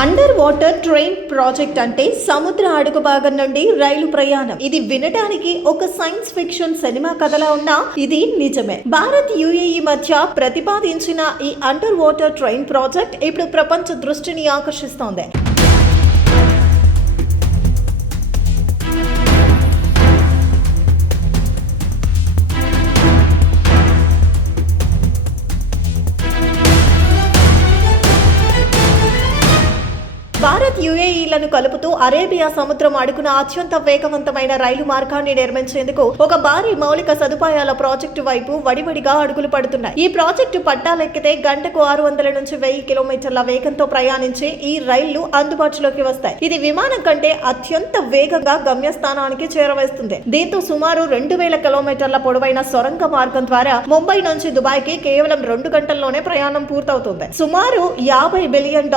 Under water train project అంటే సముద్ర అడుగు భాగం నుండి రైలు ప్రయాణం. ఇది వినడానికి ఒక సైన్స్ ఫిక్షన్ సినిమా కథలా ఉన్నా ఇది నిజమే. భారత్ యుఏఈ మధ్య ప్రతిపాదించిన ఈ అండర్ వాటర్ ట్రైన్ ప్రాజెక్ట్ ఇప్పుడు ప్రపంచ దృష్టిని ఆకర్షిస్తోంది. భారత్ యుఏఈలను కలుపుతూ అరేబియా సముద్రం అడుగున అత్యంత వేగవంతమైన రైలు మార్గాన్ని నిర్మించేందుకు ఒక భారీ మౌలిక సదుపాయాల ప్రాజెక్టు వైపు వడివడిగా అడుగులు పడుతున్నాయి. ఈ ప్రాజెక్టు పట్టాలెక్కితే గంటకు 600 నుంచి 1000 కిలోమీటర్ల వేగంతో ప్రయాణించే ఈ రైళ్లు అందుబాటులోకి వస్తాయి. ఇది విమానం కంటే అత్యంత వేగంగా గమ్యస్థానానికి చేరవేస్తుంది. దీంతో సుమారు 2000 కిలోమీటర్ల పొడవైన సొరంగ మార్గం ద్వారా ముంబై నుంచి దుబాయ్ కి కేవలం 2 గంటల్లోనే ప్రయాణం పూర్తవుతుంది. సుమారు $50 బిలియన్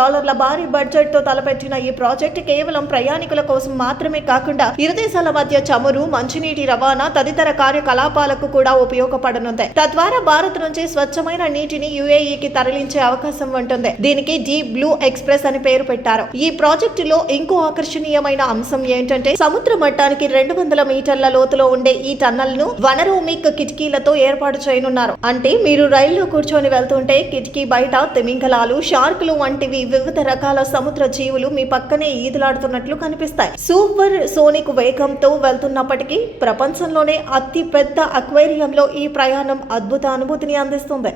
భారీ బడ్జెట్ తో తలపెట్టిన ఈ ప్రాజెక్టు కేవలం ప్రయాణికుల కోసం మాత్రమే కాకుండా ఇరు దేశాల మధ్య చమురు, మంచినీటి రవాణా తదితర కార్యకలాపాలకు కూడా ఉపయోగపడనుంది. తద్వారా భారత్ నుంచి స్వచ్ఛమైన నీటిని యుఏఈకి తరలించే అవకాశం ఉంటుంది. దీనికి డీప్ బ్లూ ఎక్స్ప్రెస్ అని పేరు పెట్టారు. ఈ ప్రాజెక్టులో ఇంకో ఆకర్షణీయమైన అంశం ఏంటంటే సముద్ర మట్టానికి 200 మీటర్ల లోతులో ఉండే ఈ టన్నల్ ను వనరోమిక్ కిటికీలతో ఏర్పాటు చేయనున్నారు. అంటే మీరు రైల్లో కూర్చొని వెళ్తుంటే కిటికీ బయట తిమింగలాలు, షార్కులు వంటివి వివిధ రకాల సముద్ర జీవులు మీ పక్కనే ఈదులాడుతున్నట్లు కనిపిస్తాయి. సూపర్ సోనిక్ వేగంతో వెళ్తున్నప్పటికీ ప్రపంచంలోనే అతి పెద్ద అక్వేరియంలో ఈ ప్రయాణం అద్భుత అనుభూతిని అందిస్తుంది.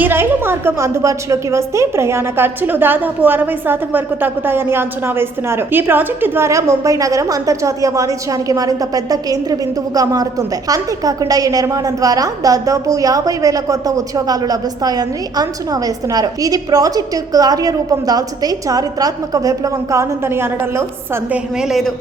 ఈ రైలు మార్గం అందుబాటులోకి వస్తే ప్రయాణ ఖర్చులు దాదాపు 60% వరకు తగ్గుతాయని అంచనా వేస్తున్నారు. ఈ ప్రాజెక్టు ద్వారా ముంబై నగరం అంతర్జాతీయ వాణిజ్యానికి మరింత పెద్ద కేంద్ర బిందువుగా మారుతుంది. అంతేకాకుండా ఈ నిర్మాణం ద్వారా దాదాపు 50,000 కొత్త ఉద్యోగాలు లభిస్తాయని అంచనా వేస్తున్నారు. ఇది ప్రాజెక్టు కార్యరూపం దాల్చితే చారిత్రాత్మక విప్లవం కానుందని అనడంలో సందేహమే లేదు.